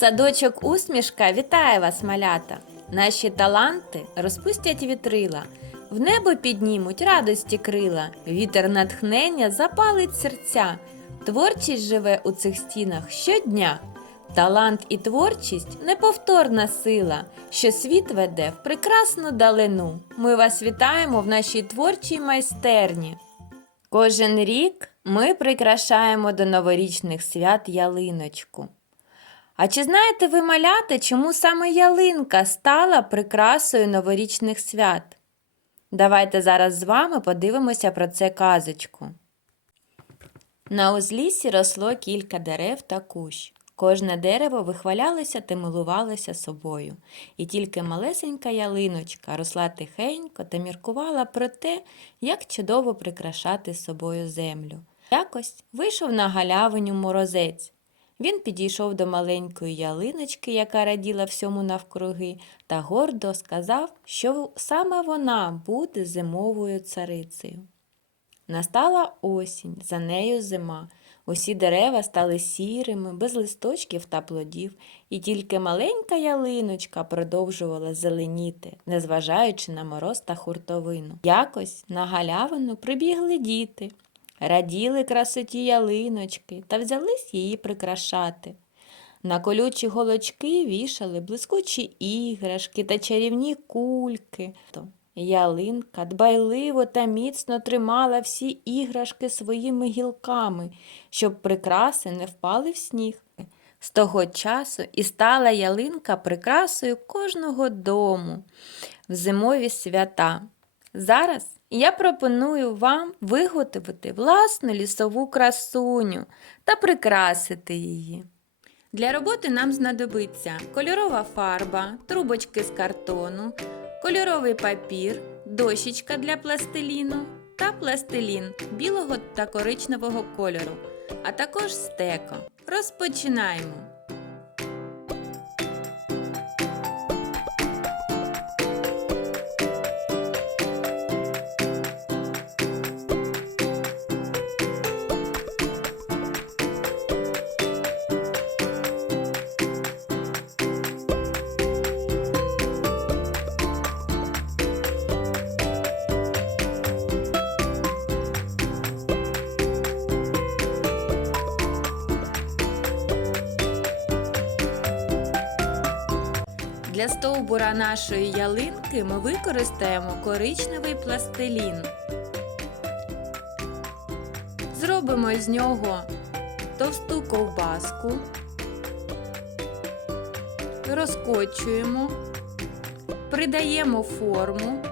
Садочок усмішка вітає вас, малята! Наші таланти розпустять вітрила, в небо піднімуть радості крила, вітер натхнення запалить серця. Творчість живе у цих стінах щодня. Талант і творчість неповторна сила, що світ веде в прекрасну далину. Ми вас вітаємо в нашій творчій майстерні. Кожен рік ми прикрашаємо до новорічних свят ялиночку. А чи знаєте ви, малята, чому саме ялинка стала прикрасою новорічних свят? Давайте зараз з вами подивимося про це казочку. На узліссі росло кілька дерев та кущ. Кожне дерево вихвалялося та милувалося собою, і тільки малесенька ялиночка росла тихенько та міркувала про те, як чудово прикрашати собою землю. Якось вийшов на галявиню морозець. Він підійшов до маленької ялиночки, яка раділа всьому навкруги, та гордо сказав, що саме вона буде зимовою царицею. Настала осінь, за нею зима. Усі дерева стали сірими, без листочків та плодів, і тільки маленька ялиночка продовжувала зеленіти, незважаючи на мороз та хуртовину. Якось на галявину прибігли діти, раділи красоті ялиночки та взялись її прикрашати. На колючі голочки вішали блискучі іграшки та чарівні кульки. Ялинка дбайливо та міцно тримала всі іграшки своїми гілками, щоб прикраси не впали в сніг. З того часу і стала ялинка прикрасою кожного дому в зимові свята. Зараз я пропоную вам виготовити власну лісову красуню та прикрасити її. Для роботи нам знадобиться кольорова фарба, трубочки з картону, кольоровий папір, дощечка для пластиліну та пластилін білого та коричневого кольору, а також стеко. Розпочинаємо. Для стовбура нашої ялинки ми використаємо коричневий пластилін. Зробимо з нього товсту ковбаску, розкочуємо, придаємо форму.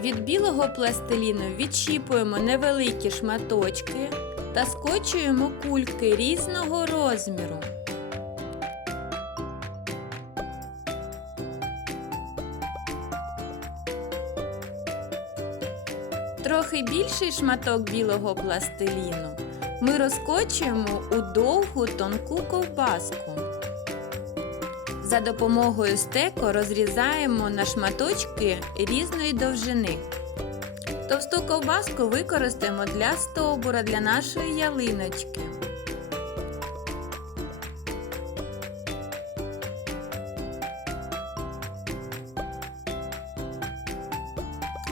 Від білого пластиліну відчіпуємо невеликі шматочки та скочуємо кульки різного розміру. Трохи більший шматок білого пластиліну ми розкочуємо у довгу тонку ковбаску. За допомогою стеко розрізаємо на шматочки різної довжини. Товсту ковбаску використаємо для стовбура для нашої ялиночки.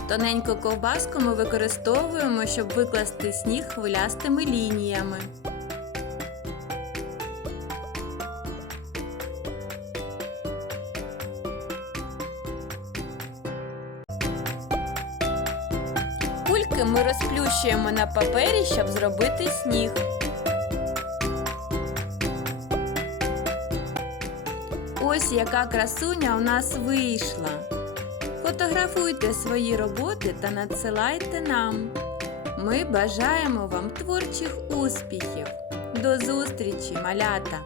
Тоненьку ковбаску ми використовуємо, щоб викласти сніг хвилястими лініями. Кульки ми розплющуємо на папері, щоб зробити сніг. Ось яка красуня у нас вийшла. Фотографуйте свої роботи та надсилайте нам. Ми бажаємо вам творчих успіхів. До зустрічі, малята!